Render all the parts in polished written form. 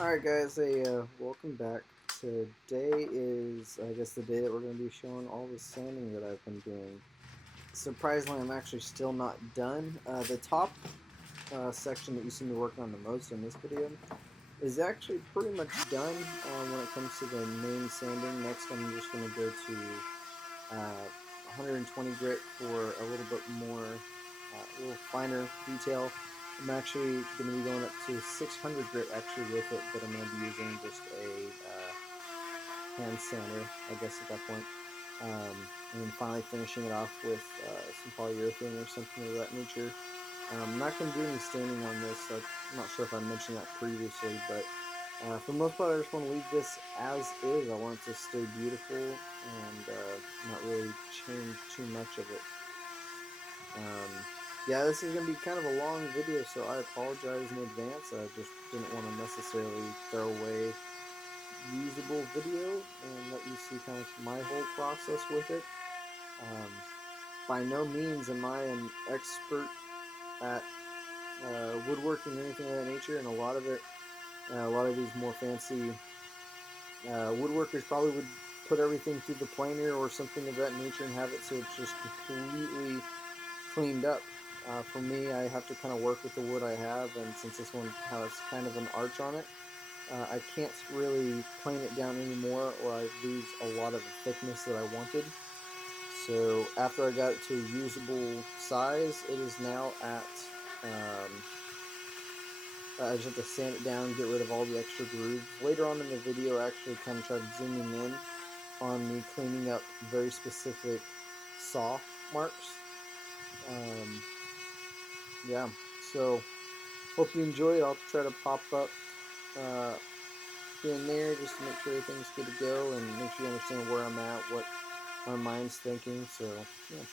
Alright guys, welcome back. Today is, I guess, the day that we're going to be showing all the sanding that I've been doing. Surprisingly, I'm actually still not done. The top section that you see me working on the most in this video is actually pretty much done when it comes to the main sanding. Next, I'm just going to go to 120 grit for a little bit more, a little finer detail. I'm actually going to be going up to 600 grit actually with it, but I'm going to be using just a hand sander, I guess, at that point. And then finally finishing it off with some polyurethane or something of that nature. I'm not going to do any staining on this. I'm not sure if I mentioned that previously, but for the most part, I just want to leave this as is. I want it to stay beautiful and not really change too much of it. Yeah, this is going to be kind of a long video, so I apologize in advance. I just didn't want to necessarily throw away usable video and let you see kind of my whole process with it. By no means am I an expert at woodworking or anything of that nature, and a lot of these more fancy woodworkers probably would put everything through the planer or something of that nature and have it so it's just completely cleaned up. For me, I have to kind of work with the wood I have, and since this one has kind of an arch on it, I can't really plane it down anymore or I lose a lot of the thickness that I wanted. So after I got it to a usable size, it is now at, I just have to sand it down, get rid of all the extra grooves. Later on in the video, I actually kind of tried zooming in on me cleaning up very specific saw marks. Um, yeah, so hope you enjoy it. I'll try to pop up uh, here and there just to make sure everything's good to go and make sure you understand where I'm at, what my mind's thinking. So, yeah.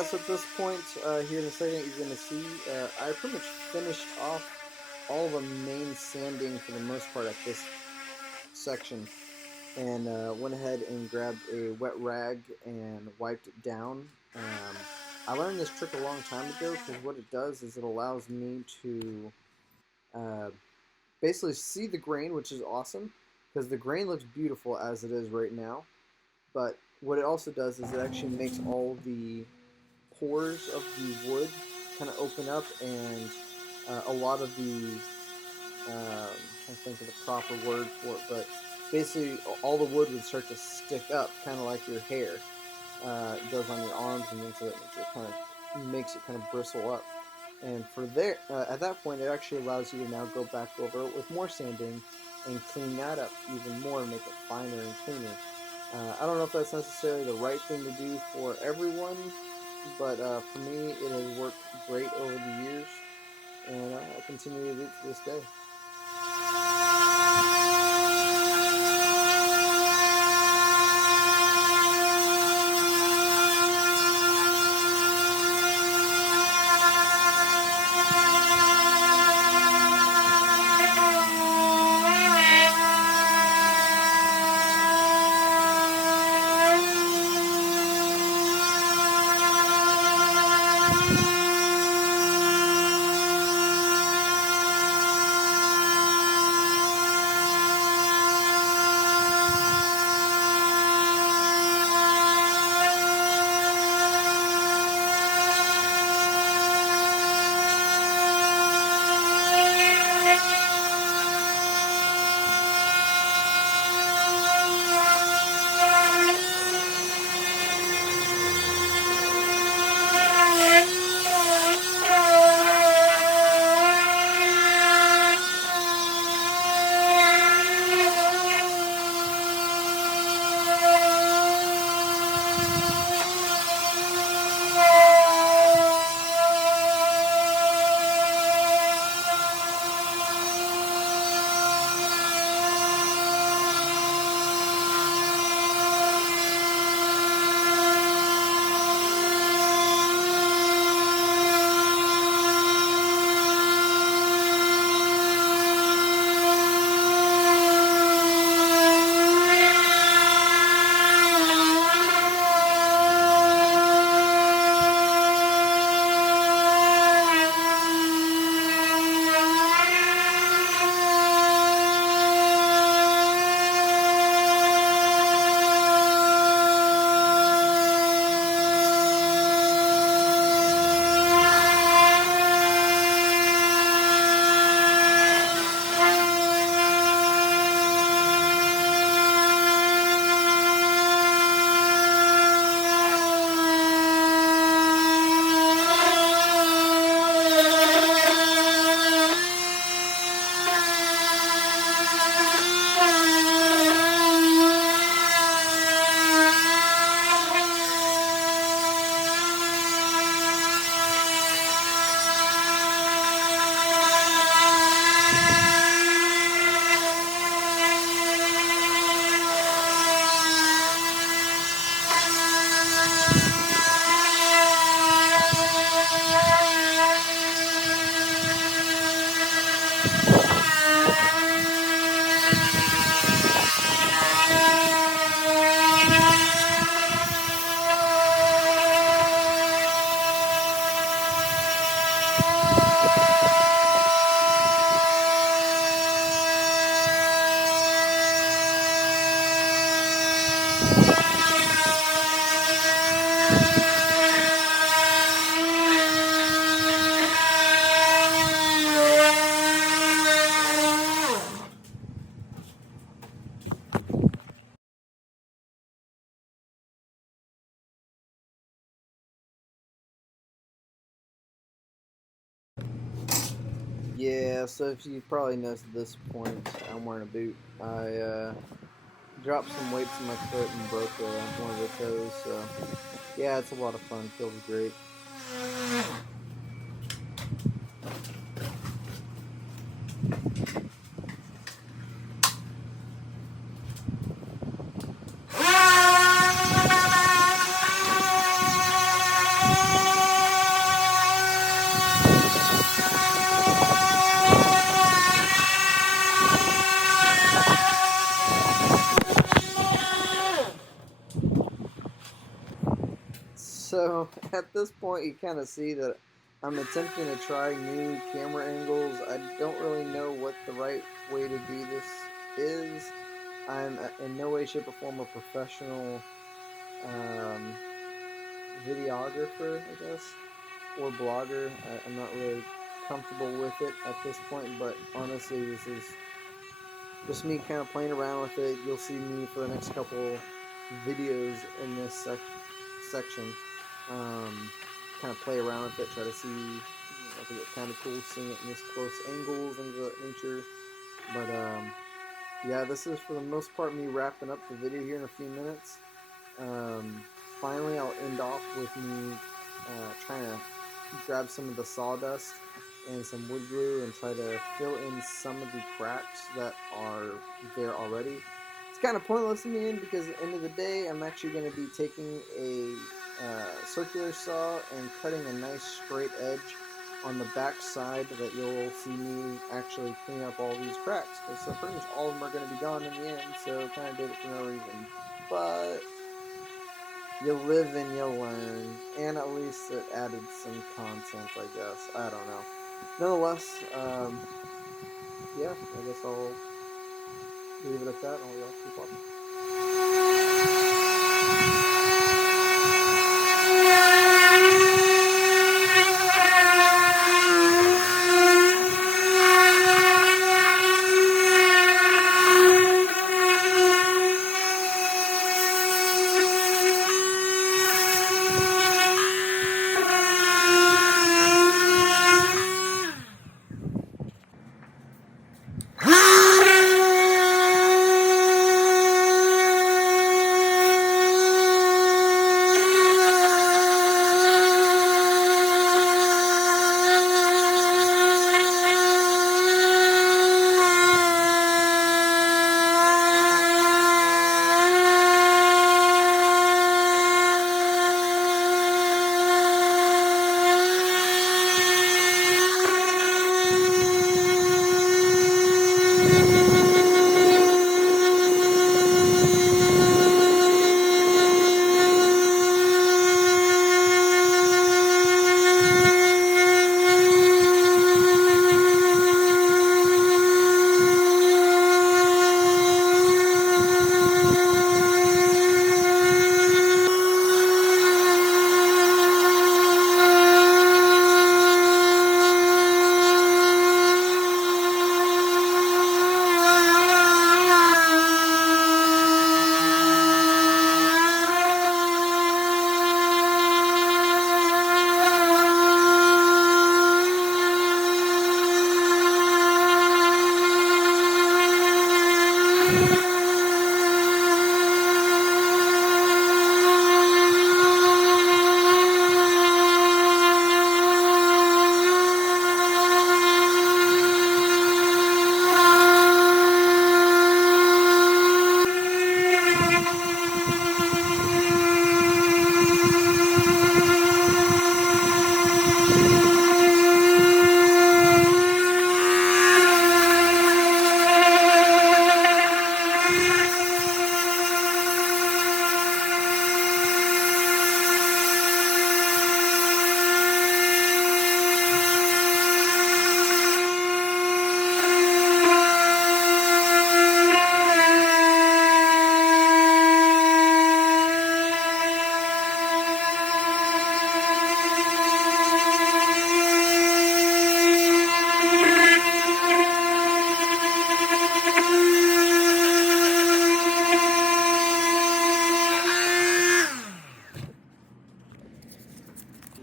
guess at this point, here in a second, you're going to see I pretty much finished off all the main sanding for the most part at this section, and went ahead and grabbed a wet rag and wiped it down. I learned this trick a long time ago because what it does is it allows me to uh, basically see the grain, which is awesome because the grain looks beautiful as it is right now. But what it also does is it actually makes all the pores of the wood kind of open up, and a lot of the I think of the proper word for it, but basically all the wood would start to stick up, kind of like your hair does on your arms and things of that nature. It kind of makes it kind of bristle up. And for there, at that point, it actually allows you to now go back over it with more sanding and clean that up even more and make it finer and cleaner. I don't know if that's necessarily the right thing to do for everyone, but for me, it has worked great over the years, and I continue to do it to this day. Yeah, so if you probably noticed at this point, I'm wearing a boot. I dropped some weights in my foot and broke one of the toes, so yeah, it's a lot of fun. Feels great. So at this point you kind of see that I'm attempting to try new camera angles. I don't really know what the right way to do this is. I'm in no way, shape, or form a professional um, videographer, I guess, or blogger. I'm not really comfortable with it at this point, but honestly, this is just me kind of playing around with it. You'll see me for the next couple videos in this section. Kind of play around with it, try to see. I think it's kind of cool seeing it in this close angle, things of that nature. But yeah, this is for the most part me wrapping up the video here in a few minutes. Finally, I'll end off with me trying to grab some of the sawdust and some wood glue and try to fill in some of the cracks that are there already. It's kind of pointless in the end because at the end of the day, I'm actually going to be taking a circular saw and cutting a nice straight edge on the back side that you'll see me actually clean up all these cracks, because so pretty much all of them are going to be gone in the end, so kind of did it for no reason. But you live and you learn, and at least it added some content, I guess. I don't know. Nonetheless, yeah, I guess I'll leave it at that, and I'll keep walking.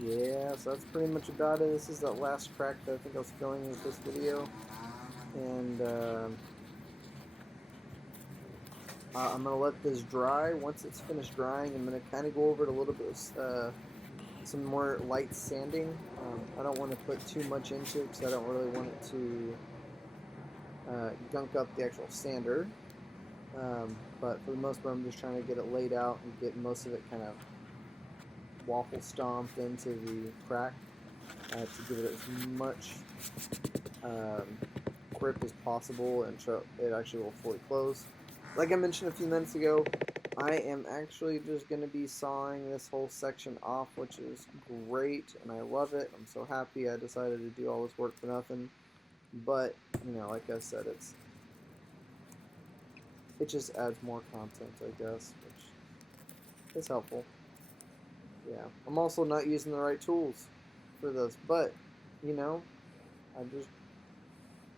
Yeah, so that's pretty much about it. This is the last crack that I think I was filling with this video. And I'm going to let this dry. Once it's finished drying, I'm going to kind of go over it a little bit with some more light sanding. I don't want to put too much into it because I don't really want it to gunk up the actual sander. But for the most part, I'm just trying to get it laid out and get most of it kind of waffle stomped into the crack to give it as much grip as possible and so it actually will fully close. Like I mentioned a few minutes ago, I am actually just going to be sawing this whole section off, which is great, and I love it. I'm so happy I decided to do all this work for nothing. But, you know, like I said, it just adds more content, I guess, which is helpful. Yeah, I'm also not using the right tools for this, but, you know, I just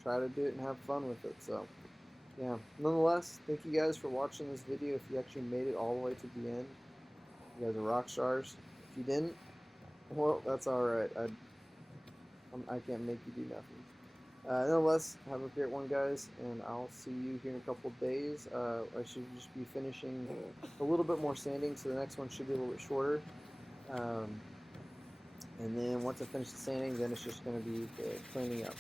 try to do it and have fun with it, so. Yeah, nonetheless, thank you guys for watching this video. If you actually made it all the way to the end, you guys are rock stars. If you didn't, well, that's alright. I can't make you do nothing. Nonetheless, have a great one, guys, and I'll see you here in a couple of days. I should just be finishing a little bit more sanding, so the next one should be a little bit shorter. Um, and then once I finish the sanding, then it's just going to be the cleaning up.